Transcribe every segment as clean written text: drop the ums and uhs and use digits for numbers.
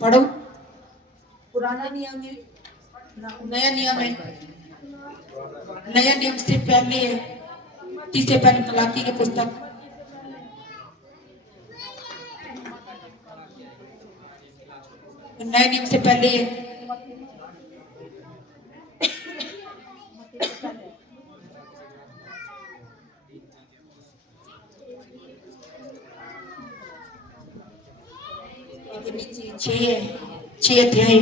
पढ़ो। पुराना नियम है, नया नियम है। नया नियम से पहले तीसरे पहले मलाकी की पुस्तक, नए नियम से पहले छह अध्याय।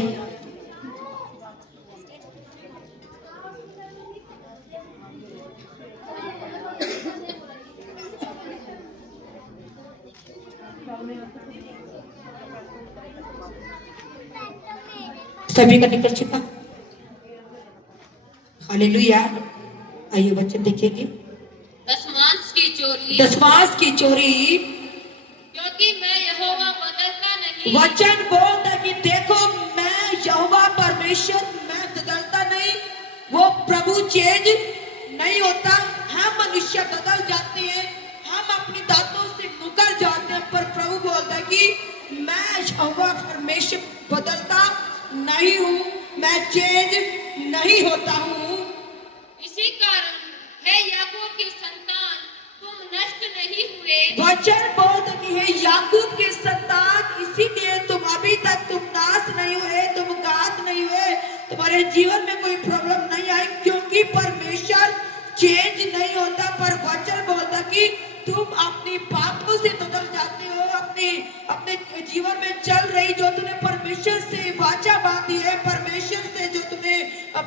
सभी का निकल चुका। हालेलुया। आइए वचन देखेंगे। दशमांश की चोरी, दशमांश की चोरी, क्योंकि मैं यहोवा बदलता नहीं। वचन बोलता कि देखो मैं यहोवा परमेश्वर, मैं बदलता नहीं। वो प्रभु चेंज नहीं होता। हम मनुष्य बदल जाते हैं, हम अपनी दातों से मुकर जाते हैं, पर प्रभु बोलता है कि मैं यहोवा परमेश्वर बदलता नहीं हूँ, मैं चेंज नहीं होता हूँ। इसी कारण हे याकूब की संतान, तुम नष्ट नहीं हुए। वचन बोलता कि हे याकूब के संतान, इसीलिए तुम अभी तक तुम नाश नहीं हुए, तुम घात नहीं हुए, तुम्हारे जीवन में कोई प्रॉब्लम नहीं आई, क्योंकि परमेश्वर चेंज नहीं होता। पर वचन बोलता कि तुम अपनी पापों से बदल जाते हो, अपने जीवन में चल रही जो तुमने परमेश्वर से वाचा बांधी है, परमेश्वर से जो तुमने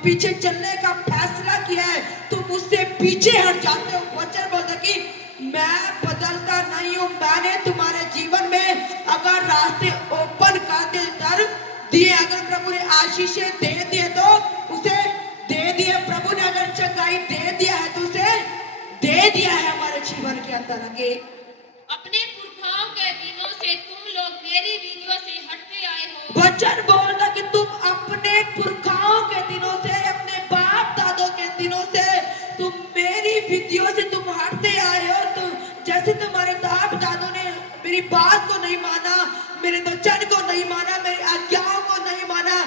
पीछे चलने का फैसला किया है, तुम उससे पीछे हट जाते हो। वचन बोलता कि मैं बदलता नहीं हूँ। मैंने तुम्हारे जीवन में अगर रास्ते ओपन कर दिए, अगर प्रभु ने आशीषें दे दिए तो उसे दे दिए, प्रभु ने अगर चंगाई दे दिया है तो उसे दे दिया है हमारे जीवन के अंदर। आगे अपने पुरखाओं के दिनों से तुम लोग मेरी विधियों से हटते आए हो। वचन बोलता कि तुम अपने पुरखाओं के दिनों से, अपने बाप दादों के दिनों से तुम मेरी विधियों से तुम हटते आए हो। तो जैसे तुम्हारे बाप दादों ने मेरी बात को नहीं माना, मेरे वचन को नहीं माना, मेरी आज्ञाओं को नहीं माना,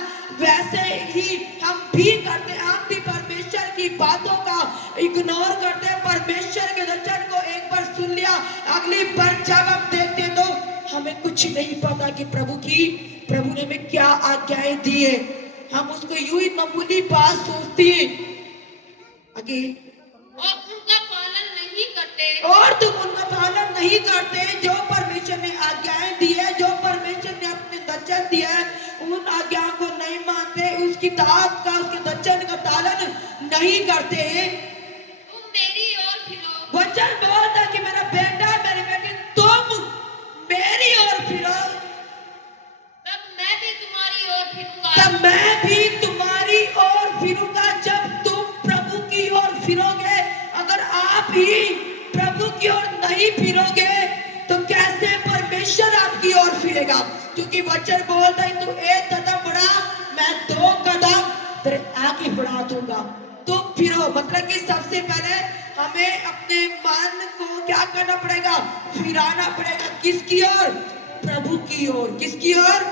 वैसे ही हम भी करते। हम भी परमेश्वर की बातों का इग्नोर करते हैं। परमेश्वर के वचन को एक बार सुन लिया, अगली बार जब हम देखते तो हमें कुछ नहीं पता कि प्रभु ने हमें क्या आज्ञाएं दी है। हम उसको यूं ही मामूली बात सोचते हैं आगे, और उनका पालन नहीं करते। और तुम उनका पालन नहीं करते। जो परमेश्वर ने आज्ञाएं दी है, जो परमेश्वर ने अपने वचन दिया है, उन आज्ञाओं को नहीं मानते, उसकी दात का, उसके वचन का पालन नहीं करते। तुम मेरी ओर फिरो। वचन बोलता कि मेरा बेटा, मेरी बेटी, तुम मेरी ओर फिरो, तब मैं भी तुम्हारी ओर फिरूंगा। तब मैं भी तुम्हारी ओर फिरूंगा। जब तुम प्रभु की ओर फिरोगे, अगर आप ही प्रभु की ओर नहीं फिरोगे तो कैसे परमेश्वर आपकी ओर फिरेगा? क्योंकि वचन बोलता है तू एक कदम बढ़ा, मैं 2 कदम तेरे आगे बढ़ा दूंगा। तुम फिरो, मतलब कि सबसे पहले हमें अपने मन को क्या करना पड़ेगा? फिराना पड़ेगा। किसकी ओर? प्रभु की ओर। किसकी ओर?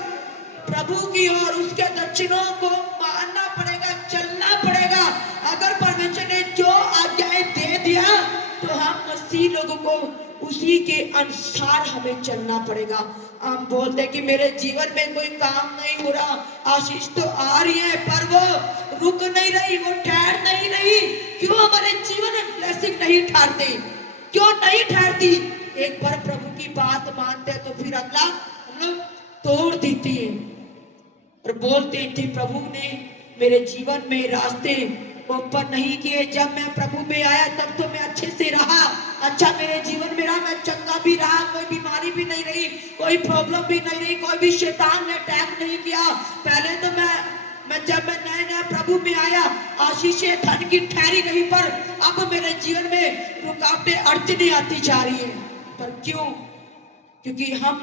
प्रभु की ओर। उसके दक्षिणों को मानना पड़ेगा, चलना पड़ेगा। अगर परमेश्वर ने जो आज्ञाएं दे दिया तो हम मसीह लोगों को उसी के अनुसार हमें चलना पड़ेगा। हम बोलते कि मेरे जीवन में कोई काम नहीं हो रहा, आशीष तो आ रही है पर वो रुक नहीं रही, वो ठहर नहीं रही। क्यों हमारे जीवन में ब्लेसिंग नहीं ठहरती? क्यों नहीं ठहरती? एक बार प्रभु की बात मानते तो फिर अगला हम लोग तोड़ देते हैं और बोलते थे प्रभु ने मेरे जीवन में रास्ते ओपन नहीं किए। जब मैं प्रभु में आया तब तो मैं अच्छे से रहा, अच्छा मेरे जीवन में रहा, मैं चंगा भी रहा, कोई बीमारी भी नहीं रही, कोई प्रॉब्लम भी नहीं रही, कोई भी शैतान ने अटैक नहीं किया। पहले तो जब मैं नया प्रभु में आया, आशीषें धन की ठहरी नहीं, पर अब मेरे जीवन में रुकावटें अड़चने आती जा रही है। पर क्यों? क्योंकि हम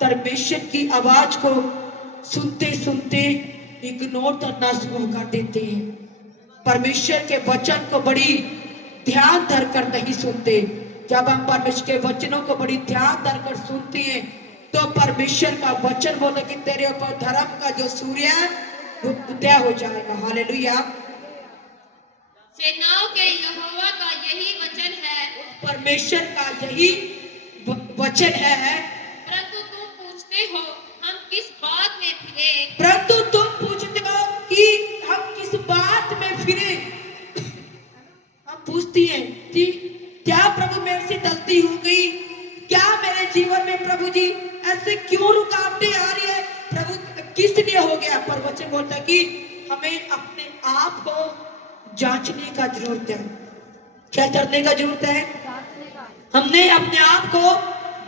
परमेश्वर की आवाज को सुनते सुनते इग्नोर करना शुरू कर देते हैं। परमेश्वर के वचन को बड़ी ध्यान धरकर नहीं सुनते। जब हम परमेश्वर के वचनों को बड़ी ध्यान धरकर सुनते हैं तो परमेश्वर का वचन बोला कि तेरे ऊपर धर्म का जो सूर्य है वो उदय हो जाएगा। हालेलुया। सेनाओं के यहोवा का यही वचन है। परमेश्वर का यही वचन है। परंतु तुम पूछते हो हम किस बात में फिरे। परंतु तुम पूछते हो कि हम किस बात में फिरे। हम पूछती हैं कि क्या प्रभु मेरे से गलती हो गई, क्या मेरे जीवन में प्रभु जी ऐसे क्यों रुकावटें आ रही है, प्रभु किस लिए हो गया। पर वचन बोलता है कि हमें अपने आप को जांचने का जरूरत है। क्या करने का जरूरत है? हमने अपने आप को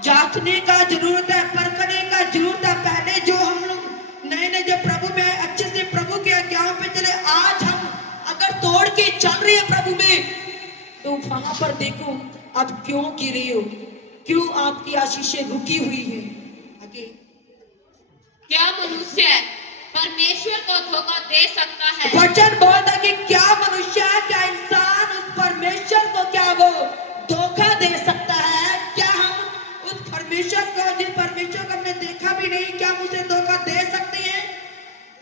जांचने का जरूरत है, परखने का जरूरत है। पहले जो हम लोग नए नए जब प्रभु में अच्छे से प्रभु के आज्ञाओं पे चले, आज हम अगर तोड़ के चल रहे हैं प्रभु में, तो वहां पर देखो आप क्यों गिरे हो, क्यों आपकी आशीषें रुकी हुई है। आगे क्या मनुष्य परमेश्वर को धोखा दे सकता है? वचन बोलता कि क्या मनुष्य है, क्या इंसान उस परमेश्वर को क्या वो धोखा दे सकता है? क्या हम उस परमेश्वर को, जिस परमेश्वर को हमने देखा भी नहीं, क्या हम उसे धोखा दे सकते हैं?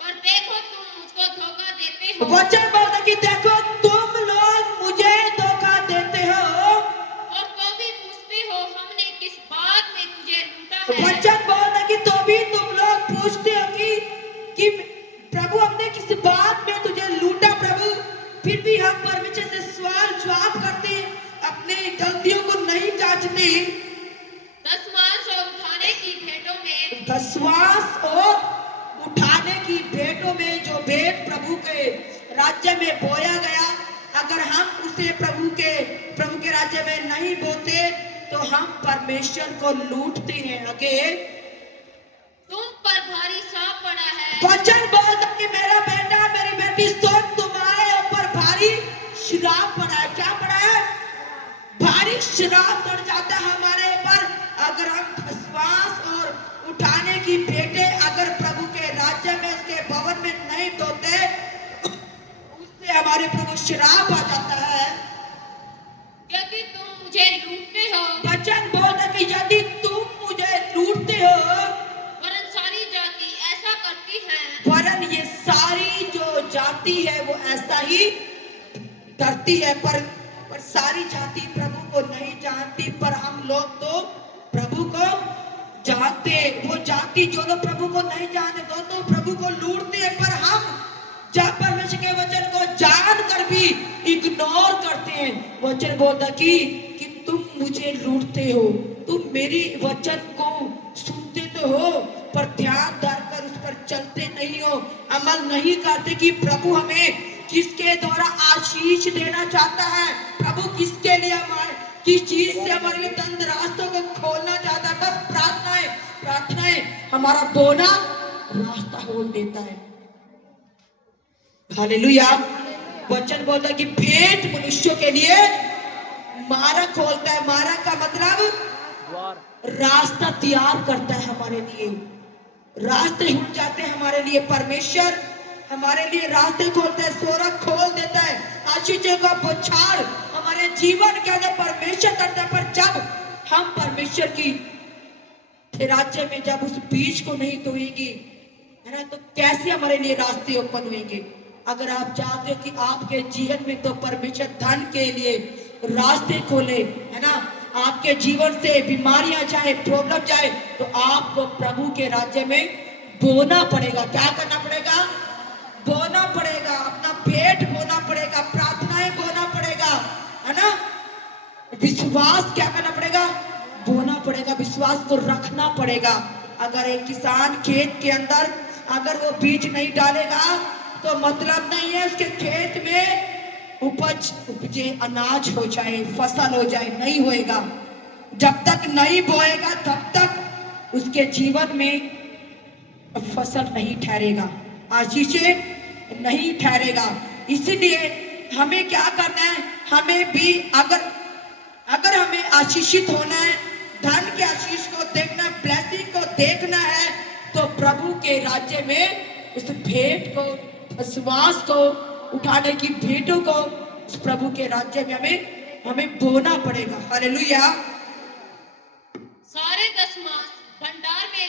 पर देखो तुम मुझको धोखा देते हो। वचन बोलता कि देखो तुम लोग मुझे धोखा देते हो और तो भी पूछते हो हमने किस बात में तुझे लूटा है। वचन बोलता कि तो भी तुम लोग पूछते हो कि प्रभु हमने किस बात में तुझे लूटा प्रभु। फिर भी हम परमेश्वर से सवाल जवाब करते, अपने गलतियों को नहीं जांचते। दसवांश और उठाने की भेंटों में, दसवांश और उठाने की भेंटों में जो भेंट प्रभु के राज्य में बोया गया, अगर हम उसे प्रभु के राज्य में नहीं बोते तो हम परमेश्वर को लूटते हैं। आगे तुम पर भारी सांप पड़ा है। वचन बोलता कि मेरा बेटा मेरी बेटी सुन, तुम्हारे ऊपर भारी श्राप पड़ा है। क्या पड़ा है? भारी श्राप पड़ जाता है हमारे ऊपर अगर हम विश्वास और उठाने की भेंटें अगर प्रभु के राज्य में उसके भवन में नहीं धोते, उससे हमारे प्रभु श्राप आ जाता है। यदि तुम मुझे लूटते हो, वचन बोलता कि यदि तुम मुझे लूटते हो, वरन सारी जाति ऐसा करती है। वरन ये सारी जो जाति है वो ऐसा ही करती है। पर सारी जाति प्रभु को नहीं जानती, पर हम लोग तो प्रभु को जानते। वो जाति जो लोग प्रभु को नहीं जानते तो प्रभु को लूटते हैं, पर हम जब परमेश्वर के वचन को जान कर भी इग्नोर करते हैं। वचन बोलता कि तुम मुझे लूटते हो, तुम मेरी वचन को सुनते तो हो पर ध्यान धरकर उस पर चलते नहीं हो, अमल नहीं करते कि प्रभु हमें किसके द्वारा आशीष देना चाहता है, प्रभु किसके लिए हमारे किस चीज से हमारे लिए तंद रास्तों को खोलना चाहता है। बस प्रार्थनाएं हमारा बोना रास्ता खोल देता है। हालेलुया। वचन बोलता है कि भेंट मनुष्यों के लिए मार्ग खोलता है। मार्ग का मतलब रास्ता तैयार करता है हमारे लिए। रास्ते खुल जाते हैं हमारे लिए, परमेश्वर हमारे लिए रास्ते खोलता है, सोरख खोल देता है, आशीषों का बौछार हमारे जीवन के अंदर परमेश्वर करता है। पर जब हम परमेश्वर की राज्य में जब उस बीज को नहीं तोड़ेंगे, है ना, तो कैसे हमारे लिए रास्ते ओपन होंगे। अगर आप चाहते हो कि आपके जीवन में तो परमेश्वर धन के लिए रास्ते खोले, है ना, आपके जीवन से बीमारियां जाए, प्रॉब्लम जाए, तो आपको प्रभु के राज्य में बोना पड़ेगा। क्या करना पड़ेगा? बोना पड़ेगा, अपना पेट बोना पड़ेगा, प्रार्थनाएं बोना पड़ेगा, है ना, विश्वास क्या करना पड़ेगा? बोना पड़ेगा, विश्वास को रखना पड़ेगा। अगर एक किसान खेत के अंदर अगर वो बीज नहीं डालेगा तो मतलब नहीं है उसके खेत में उपजे, अनाज हो जाए, फसल हो जाए, नहीं होएगा। जब तक नहीं बोएगा तब तक उसके जीवन में फसल नहीं ठहरेगा, आशीषें नहीं ठहरेगा। इसलिए हमें क्या करना है? हमें भी अगर हमें आशीषित होना है, धन के आशीष को देखना, ब्लेसिंग को देखना है, तो प्रभु के राज्य में उस भेंट को, विश्वास को, उठाने की भेंटों को उस प्रभु के राज्य में हमें बोना पड़ेगा। हालेलुया। सारे दसमांश भंडार में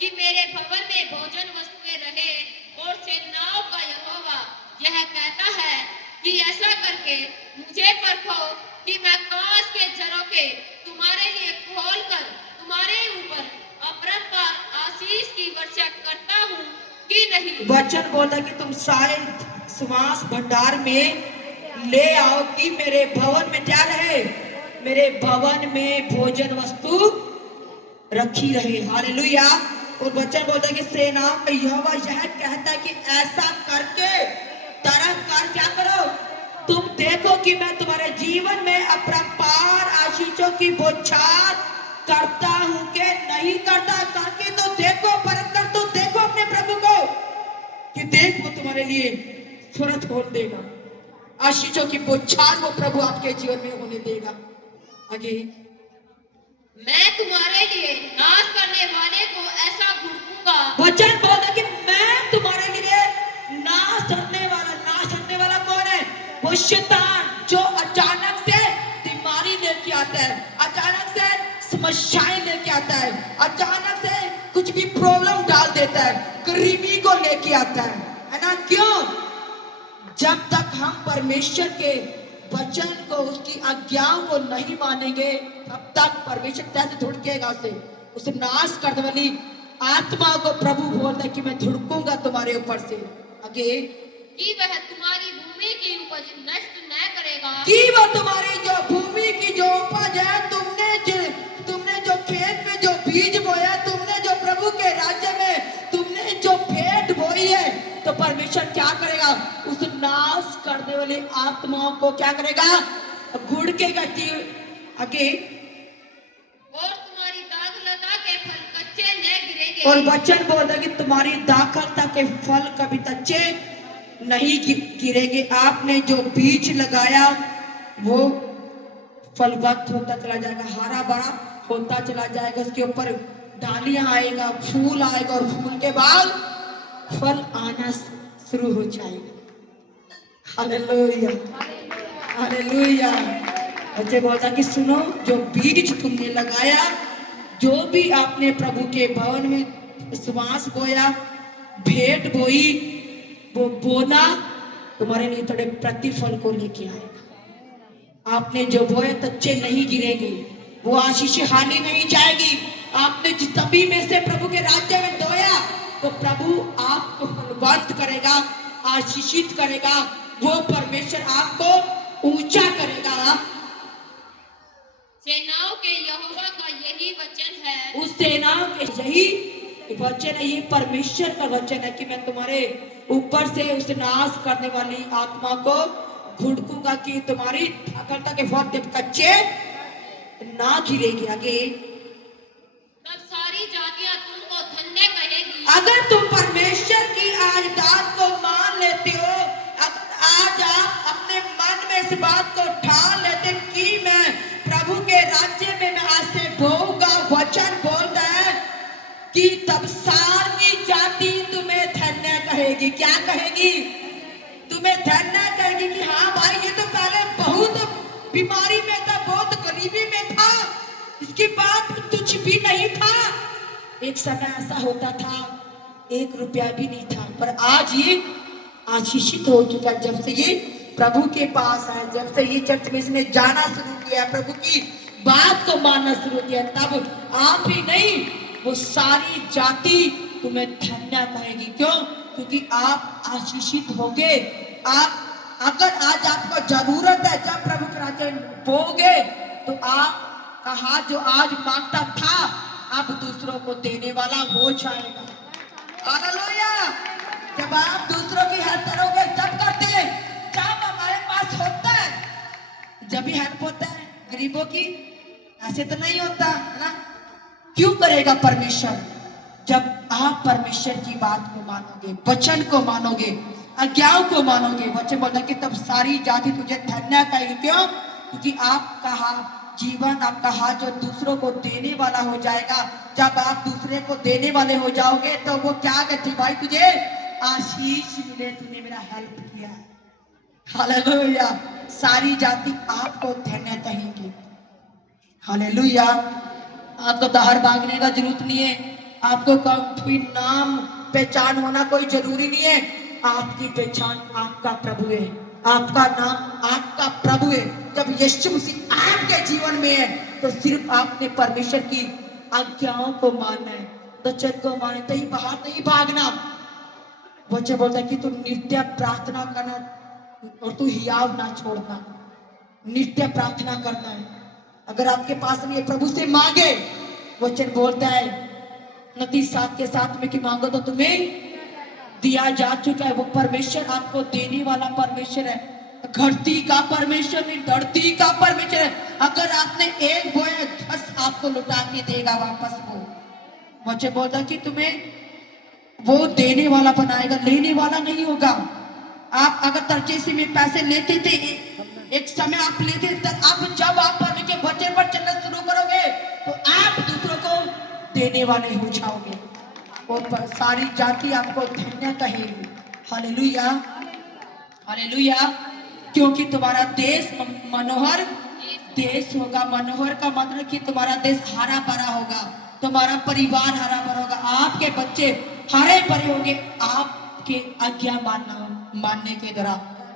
कि मेरे भवन में भोजन वस्तुएं रहे। और सेनाओं का यहोवा यह कहता है कि ऐसा करके मुझे परखो कि मैं कांच के झरोखे तुम्हारे लिए खोलकर तुम्हारे ऊपर अपरंपार आशीष की वर्षा करता हूँ कि नहीं। वचन बोलता कि तुम शायद श्वास भंडार में ले आओ कि मेरे भवन में क्या रहे, मेरे भवन में भोजन वस्तु रखी रहे। हालेलुया। और वचन बोलता है कि सेना का यहोवा यह कहता है कि ऐसा करके तरह कर क्या करो, तुम देखो कि मैं तुम्हारे जीवन में अपरंपार आशीषों की बौछार करता हूं कि नहीं करता। करके तो देखो, परख कर तो देखो अपने प्रभु को कि देख वो तुम्हारे लिए सूरज खोल देगा, आशीषों की बौछार वो प्रभु आपके जीवन में होने देगा। आगे मैं तुम्हारे लिए नाश करने वाले को ऐसा घुड़कूंगा। वचन बोलता कि मैं तुम्हारे लिए नाश करने वाला कौन है? वो शैतान जो अचानक से बीमारी लेके आता है, अचानक से समस्याएं लेके आता है, अचानक से कुछ भी प्रॉब्लम डाल देता है, गरीबी को लेके आता है ना। क्यों? जब तक हम परमेश्वर के वचन को, उसकी आज्ञाओं को नहीं मानेंगे, तब तक परमेश्वर कैसे धुड़केगा उसे नाश करने वाली आत्मा को प्रभु बोलता है कि मैं धुड़कूंगा तुम्हारे ऊपर से। आगे कि वह तुम्हारी भूमि की उपज नष्ट न करेगा। कि वो तुम्हारी जो भूमि की जो उपज है, तुमने जो खेत में जो बीज बोया, तुमने जो प्रभु के राज्य में तुमने जो भेंट बोई है, तो परमेश्वर क्या करेगा? उस नाश करने वाली आत्माओं को क्या करेगा? घुड़केगा। आगे और तुम्हारी दाखलता के फल कच्चे न गिरेंगे। और वचन बोलता है कि तुम्हारी दाखलता के फल कभी कच्चे नहीं गिरेंगे। आपने जो बीज लगाया वो फलवत होता चला जाएगा, हरा भरा होता चला जाएगा, उसके ऊपर डालियां आएगा, फूल आएगा, और फूल के बाद फल आना शुरू हो जाएगा। Hallelujah, hallelujah. बच्चे बोलता कि सुनो, जो बीज तुमने लगाया, जो भी आपने प्रभु के भवन में श्वास बोया, भेंट बोई, वो बोना तुम्हारे लिए थोड़े प्रतिफल को लेके आएगा। आपने जो बोए कच्चे नहीं गिरेंगे, वो आशीष हानि नहीं जाएगी। आपने जिस तभी में से प्रभु के राज्य में बोया, तो प्रभु आपको फलवंत करेगा, आशीषित करेगा। वो परमेश्वर आपको ऊंचा करेगा। सेनाओं के यहोवा का यही वचन है। उस सेनाओं के यही वचन है, ये परमेश्वर का वचन है कि मैं तुम्हारे ऊपर से उस नाश करने वाली आत्मा को घुड़कूंगा कि तुम्हारी दाखलता के फल जब कच्चे ना गिरेगी। आगे तब सारी जातियां तुमको धन्य कहेगी। अगर तुम परमेश्वर की आज बात को मान लेते हो, अगर आज आप अपने मन में इस बात को ठान लेते कि मैं प्रभु के राज्य में मैं आज से बोऊंगा, वचन बोलता है कि तब सारी जाति तुम्हें धन्य कहेगी। क्या कहेगी? तुम्हें धन्य कहेगी कि हाँ भाई, ये तो पहले बहुत बीमारी में था, बहुत गरीबी में था, इसके बाद कुछ भी नहीं था। एक समय ऐसा होता था, 1 रुपया भी नहीं था, पर आज ये आशीषित हो चुका। जब से ये प्रभु के पास आया, जब से ये चर्च में इसने जाना शुरू किया, प्रभु की बात को मानना शुरू किया, तब आप ही नहीं, वो सारी जाति तुम्हें धन्य कहेगी। क्यों? क्योंकि आप आशीषित होगे। आप अगर आज आपको जरूरत है, जब प्रभु के राज्य में बोगे, तो आप कहा जो आज मांगता था, अब दूसरों को देने वाला हो जाएगा। हालेलुया। जब आप दूसरों की हेल्प करोगे, जब करते हैं, जब हमारे पास होता है, जब भी हेल्प होता है गरीबों की। ऐसे तो नहीं होता है ना। क्यों करेगा परमेश्वर? जब आप परमेश्वर की बात को मानोगे, वचन को मानोगे, आज्ञाओं को मानोगे। वचन बोलता है कि तब सारी जाति तुझे धन्य कहेगी। क्यों? क्योंकि आपका जीवन, आपका हाथ जो दूसरों को देने वाला हो जाएगा। जब आप दूसरे को देने वाले हो जाओगे, तो वो क्या कहती, भाई तुझे आशीष मिले, तूने मेरा हेल्प किया। हालेलुया। सारी जाति आपको धन्य कहेंगे। हालेलुया। आपको बाहर भागने का जरूरत नहीं है, आपको कोई नाम पहचान होना कोई जरूरी नहीं है। आपकी पहचान आपका प्रभु है, आपका नाम आपका प्रभु है। जब यीशु मसीह आपके जीवन में है तो सिर्फ आपने परमेश्वर की आज्ञाओं को मानना है, वचन को मानना, कहीं बाहर नहीं भागना। वचन बोलता है कि तू नित्य प्रार्थना करना और तू हियाव ना छोड़ना, नित्य प्रार्थना करना है। अगर आपके पास नहीं है, प्रभु से मांगे। वचन बोलता है नती 7 के 7 में कि मांगो तो तुम्हें दिया जा चुका है। वो परमेश्वर आपको देने वाला परमेश्वर है, घटती का परमेश्वर नहीं, धरती का परमेश्वर है। अगर आपने एक बोया 10 आपको लुटा के देगा वापस। वो मुझे बोलता कि तुम्हें वो देने वाला बनाएगा, लेने वाला नहीं होगा। आप अगर तरजेसी में पैसे लेते थे, एक समय आप लेते थे, अब जब आप परमेश्वर के वचन पर चलना शुरू करोगे तो आप दूसरों को देने वाले हो जाओगे। और सारी जाति आपको धन्य कहेगी। Hallelujah, hallelujah. क्योंकि तुम्हारा देश मनोहर देश होगा। मनोहर का मतलब कि तुम्हारा देश हरा भरा होगा, तुम्हारा परिवार हरा भरा होगा, आपके बच्चे हरे भरे होंगे। आपके आज्ञा मानने के द्वारा,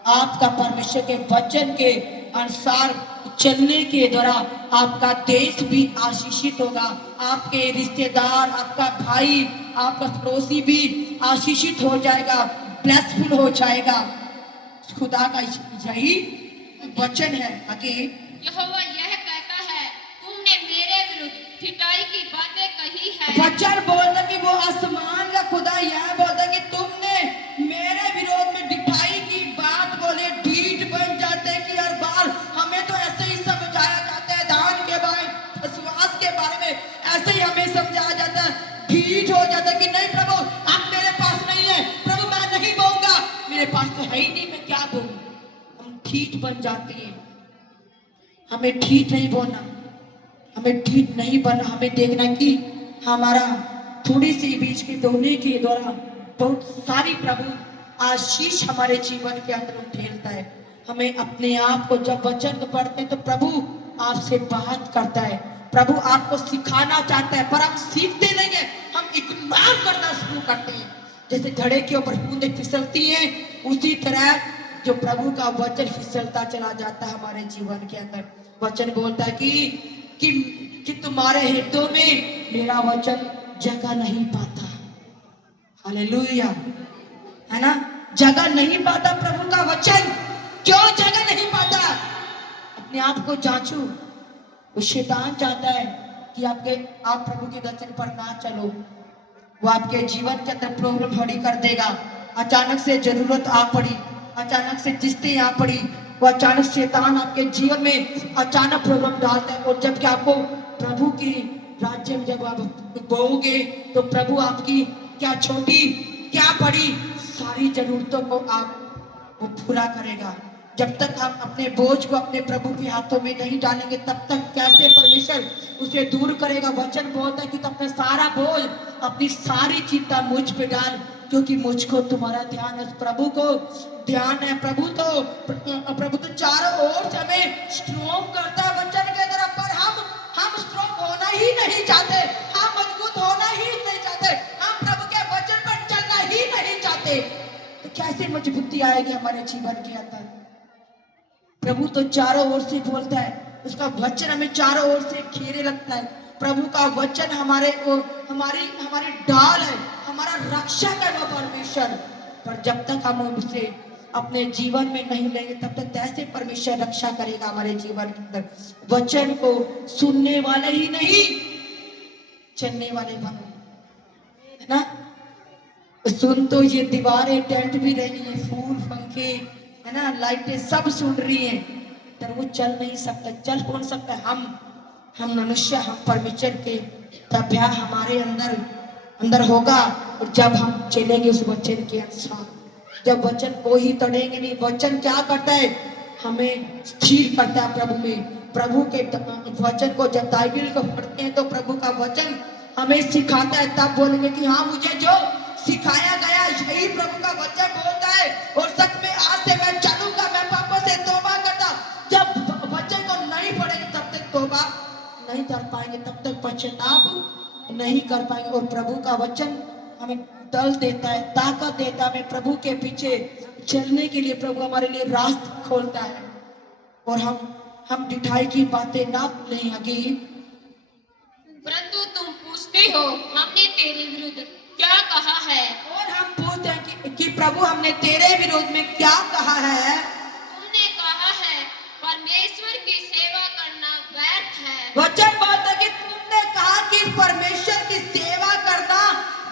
आपका परमेश्वर के वचन के अनुसार चलने के द्वारा आपका देश भी आशीषित होगा। आपके रिश्तेदार, आपका भाई, आपका पड़ोसी भी आशीषित हो जाएगा, ब्लेसफुल हो जाएगा। खुदा का यही वचन है। आगे यहोवा यह कहता है, तुमने मेरे विरुद्ध ठिठाई की बातें कही है। वचन बोलता कि वो आसमान का खुदा यह बोलता कि तुमने मेरे विरोध में ठिठाई की बात बोले। ढीठ बन जाते हैं कि हर बार हमें तो ऐसे ही समझाया जाता है, दान के बारे में, विश्वास के बारे में ऐसे ही हमें समझाया जाता है। ढीठ हो जाता है कि नहीं प्रभु आप मेरे पास नहीं है, प्रभु मैं नहीं बोऊंगा, मेरे पास तो है ही नहीं, मैं क्या बोलूं। हम ढीठ बन जाते हैं। हमें ढीठ नहीं बोलना, हमें ढीठ नहीं बनना। हमें देखना कि हमारा थोड़ी सी बीच के दोने के द्वारा बहुत सारी प्रभु आशीष हमारे जीवन के अंदर उठेलता है। हमें अपने आप को जब वचन को पढ़ते हैं तो प्रभु आपसे बात करता है, प्रभु आपको सिखाना चाहता है, पर हम सीखते नहीं है, हम इग्नोर करना शुरू करते हैं। जैसे घड़े के ऊपर बूंदें फिसलती हैं, उसी तरह जो प्रभु का वचन फिसलता चला जाता है हमारे जीवन के अंदर। वचन बोलता है कि तुम्हारे हृदय में मेरा वचन जगह नहीं पाता। हालेलुया, है ना। जगह नहीं पाता प्रभु का वचन। क्यों जगह नहीं पाता? अपने आप को जांचो। वो शैतान चाहता है कि आप प्रभु के वचन पर ना चलो। वो आपके जीवन के अंदर प्रॉब्लम खड़ी कर देगा। अचानक से जरूरत आ पड़ी, अचानक से किस्तें आ पड़ी, वो अचानक शैतान आपके जीवन में अचानक प्रॉब्लम डालता है। और जबकि आपको प्रभु के राज्य में जब आप बोओगे तो प्रभु आपकी क्या छोटी क्या बड़ी सारी जरूरतों को आप वो पूरा करेगा। जब तक हम अपने बोझ को अपने प्रभु के हाथों में नहीं डालेंगे तब तक कैसे परमेश्वर उसे दूर करेगा। वचन बोलता है कि तो अपना सारा बोझ, अपनी सारी चिंता मुझ पे डाल, क्योंकि मुझको तुम्हारा ध्यान है। प्रभु को ध्यान है। प्रभु तो चारों ओर से हमें स्ट्रॉन्ग करता है वचन के तरफ, पर हम स्ट्रॉन्ग होना ही नहीं चाहते, हम मजबूत होना ही नहीं चाहते, हम प्रभु के वचन पर चलना ही नहीं चाहते। तो कैसे मजबूती आएगी हमारे जीवन के अंदर? प्रभु तो चारों ओर से बोलता है, उसका वचन हमें चारों ओर से घेरे रखता है। प्रभु का वचन हमारी ढाल है, हमारा रक्षक है वो परमेश्वर। पर जब तक हम उसे अपने जीवन में नहीं लेंगे तब तक कैसे परमेश्वर रक्षा करेगा हमारे जीवन के अंदर? वचन को सुनने वाले ही नहीं, चलने वाले बनो, है ना। सुन तो ये दीवारें, टेंट भी रही है, फूल पंखे, है ना, लाइटें सब सुन रही हैं, पर वो चल नहीं सकता। चल कौन सकता है? हम मनुष्य, हम परमेश्वर के तभ्या हमारे अंदर होगा। और जब हम चलेंगे उस वचन के अनुसार, जब वचन को ही तोड़ेंगे नहीं। वचन क्या करता है? हमें स्थिर करता है प्रभु में। प्रभु के वचन को जब बाइबल को पढ़ते हैं तो प्रभु का वचन हमें सिखाता है। तब बोलेंगे कि हाँ, मुझे जो सिखाया गया यही प्रभु का वचन बोलता है, और सच में आज से मैं चलूंगा, मैं पापों से तौबा करता। जब वचन को नहीं पढ़ेंगे तब तक तौबा नहीं कर पाएंगे, तब तक पश्चाताप नहीं कर पाएंगे। और प्रभु का वचन हमें दल देता है, ताकत देता है, हमें प्रभु के पीछे चलने के लिए प्रभु हमारे लिए रास्ता खोलता है। और हम ढिठाई की बातें ना भूलें आगे। परंतु तुम पूछते हो हमने तेरे विरुद्ध क्या कहा है। और हम पूछते हैं कि प्रभु हमने तेरे विरोध में क्या कहा है। तुमने कहा है परमेश्वर की सेवा करना व्यर्थ है। वचन बोलता है कि तुमने कहा कि परमेश्वर की सेवा करना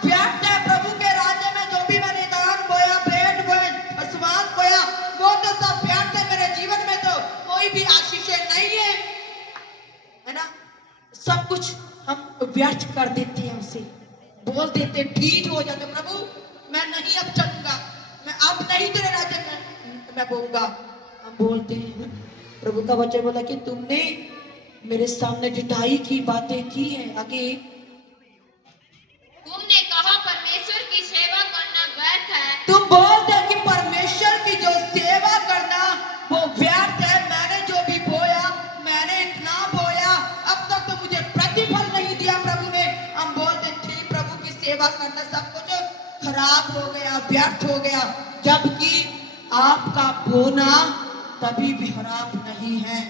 व्यर्थ है। प्रभु के राज्य में जो भी मैंने दान बोया, भेंट बोया, विश्वास बोया, वो तो सब व्यर्थ है। मेरे जीवन में तो कोई भी आशीष नहीं है ना। सब कुछ हम व्यर्थ कर देते हैं, उसे बोल देते, ठीक हो जाते, प्रभु मैं नहीं अब चलूंगा, मैं अब नहीं तेरे राज्य में मैं बोलूंगा। हम बोलते हैं, प्रभु का वचन बोला कि तुमने मेरे सामने ढिठाई की बातें की हैं। आगे तुमने कहा परमेश्वर की सेवा करना व्यर्थ है। तुम बोलते हैं कि परमेश्वर की जो सेवा करना वो व्यर्थ है। मैंने जो भी बोया, मैंने इतना बोया, अब तक तो मुझे प्रतिफल नहीं दिया प्रभु ने। हम बोलते ठीक, प्रभु की सेवा करना सब कुछ खराब हो गया, व्यर्थ हो गया, जबकि आपका बोना कभी भी खराब नहीं है।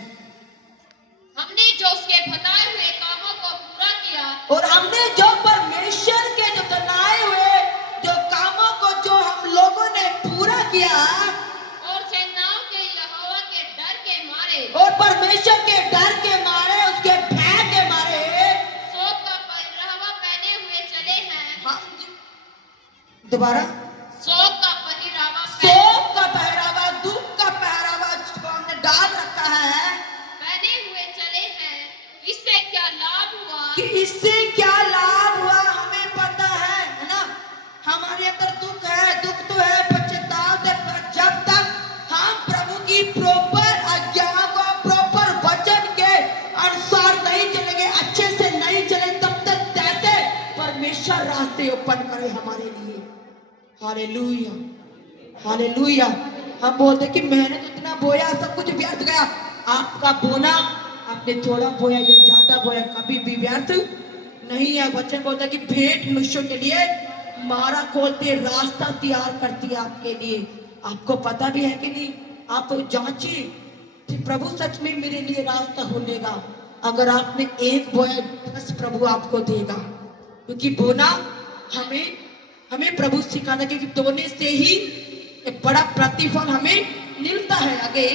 हमने जो उसके बताए हुए कामों को पूरा किया, और हमने जो परमेश्वर के जो बनाए हुए जो कामों को जो हम लोगों ने पूरा किया, और सेनाओं के यहोवा के डर के मारे, और परमेश्वर के डर के मारे, उसके भय के मारे शोक का पहिरावा पहने हुए चले हैं। हाँ, दोबारा शोक का पहिरावा शोक का पहरावा, दुख का पहरावा जिसको हमने डाल रखा है पहने हुए चले हैं। इससे क्या लाभ हुआ कि इससे क्या लाभ हुआ हमें पता है ना। हमारे अंदर दुख है, दुख तो है, पश्चाताप है, पर जब तक हम प्रभु की प्रॉपर आज्ञा को, प्रॉपर वचन के अनुसार नहीं चलेंगे, अच्छे से नहीं चलेंगे, तब तक कैसे परमेश्वर रास्ते ओपन करे हमारे लिए। Hallelujah, hallelujah. हम बोलते कि मैंने तो इतना बोया, सब कुछ व्यर्थ गया। आपका बोना, आपने थोड़ा बोया या ज्यादा बोया, कभी भी व्यर्थ नहीं है। वचन बोलता है कि भेंट मनुष्यों के लिए मारा खोलती है, रास्ता तैयार करती है आपके लिए। आपको पता भी है कि नहीं? आप जांचिए कि प्रभु सच में मेरे लिए रास्ता खोलेगा। अगर आपने एक बोया, 10 प्रभु आपको देगा, क्योंकि बोना हमें प्रभु सिखाना, क्योंकि दोने से ही एक बड़ा प्रतिफल हमें मिलता है। आगे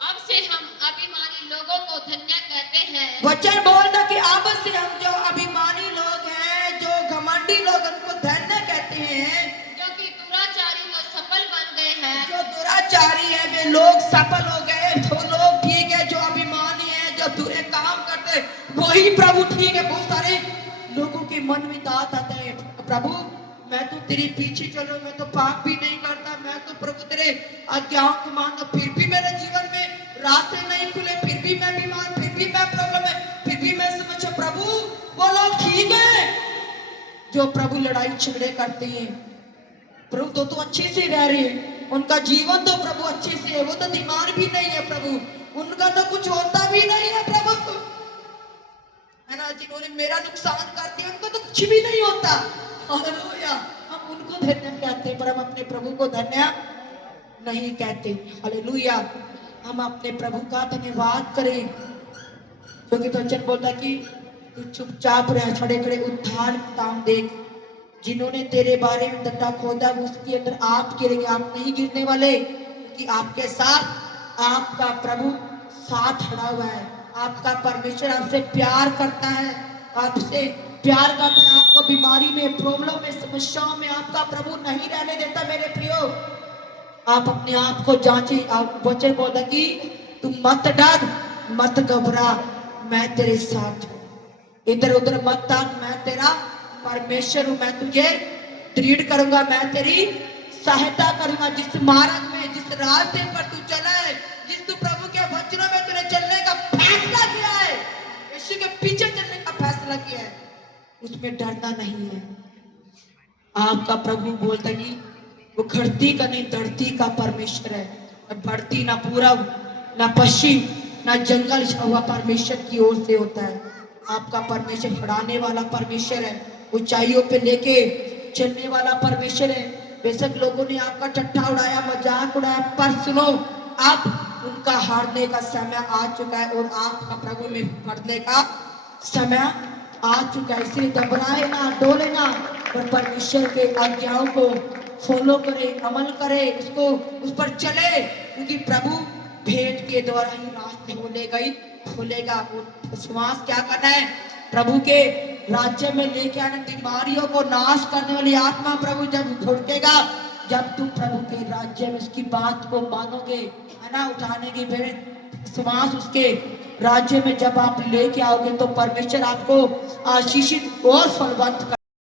अब से हम अभिमानी लोगों को धन्य कहते हैं। वचन बोलता कि अब से हम जो अभिमानी लोग हैं, जो घमंडी लोग, उनको धन्य कहते हैं। जो कि दुराचारी तो सफल बन गए हैं। जो दुराचारी है वे लोग सफल हो गए। जो लोग ठीक है, जो अभिमानी है, जो बुरे काम करते, वही प्रभु ठीक है। बहुत सारे लोगों के मन में बात आता है, प्रभु मैं तो तेरे पीछे चलो, मैं तो पाप भी नहीं करता, मैं तो प्रभु तेरे आज्ञाओं को मानता, फिर भी मेरे जीवन में रास्ते नहीं खुले, फिर भी मैं बीमार, फिर भी मैं प्रॉब्लम है, फिर भी मैं समझो प्रभु वो लोग ठीक है जो प्रभु लड़ाई झगड़े करते हैं। प्रभु तो अच्छे से रह रहे हैं, उनका जीवन तो प्रभु अच्छे से है, वो तो बीमार भी नहीं है प्रभु, उनका तो कुछ होता भी नहीं है प्रभु, है ना। जिन्होंने मेरा नुकसान कर दिया उनको तो कुछ भी नहीं होता। हालेलुया। हम उनको धन्य कहते हैं, पर हम अपने प्रभु को धन्य नहीं कहते। हालेलुया। हम अपने प्रभु का धन्यवाद करें, क्योंकि तो वचन बोलता कि तू चुपचाप रह, खड़े खड़े उद्धार काम देख। जिन्होंने तेरे बारे में गड्ढा खोदा उसके अंदर आप गिरेंगे, आप नहीं गिरने वाले, क्योंकि आपके साथ आपका प्रभु साथ खड़ा हुआ है। आपका परमेश्वर आपसे प्यार करता है, आपसे प्यार करता है। आपको बीमारी में, प्रॉब्लम में, समस्याओं में आपका प्रभु नहीं रहने देता। मेरे प्रियो, आप अपने आप को जांचिए। आप वचन बोला कि तुम मत डर, मत घबरा, मैं तेरे साथ हूं। इधर उधर मत ताक, मैं तेरा परमेश्वर हूं। मैं तुझे दृढ़ करूंगा, मैं तेरी सहायता करूंगा। जिस मार्ग में, जिस रास्ते पर तू चला है, जिस तू प्रभु के वचनों में तूने चलने का फैसला किया है, यीशु के पीछे चलने का फैसला किया है, उसमें डरना नहीं है। आपका प्रभु बोलता कि वो घड़ती का नहीं, धरती का परमेश्वर है। न बढ़ती, ना पूरब, ना पश्चिम, ना जंगल हुआ परमेश्वर की ओर से होता है। आपका परमेश्वर बढ़ाने वाला परमेश्वर है, ऊंचाइयों पे लेके चलने वाला परमेश्वर है। बेशक लोगों ने आपका टट्टा उड़ाया, मजाक उड़ाया, पर सुनो, अब उनका हारने का समय आ चुका है और आपका प्रभु में बढ़ने का समय आ चुका है। इसलिए घबराए ना, डोले ना, और परमेश्वर के आज्ञाओं को फॉलो करे, अमल करे, उसको उस पर चले, क्योंकि प्रभु भेंट के द्वारा ही रास्ते खोलेगा। वो विश्वास क्या करना है, प्रभु के राज्य में लेके आने, बीमारियों को नाश करने वाली आत्मा प्रभु जब छुड़केगा, जब तुम प्रभु के राज्य में उसकी बात को मानोगे, है ना, उठाने की विश्वास उसके राज्य में जब आप लेके आओगे तो परमेश्वर आपको आशीषित और फलवंत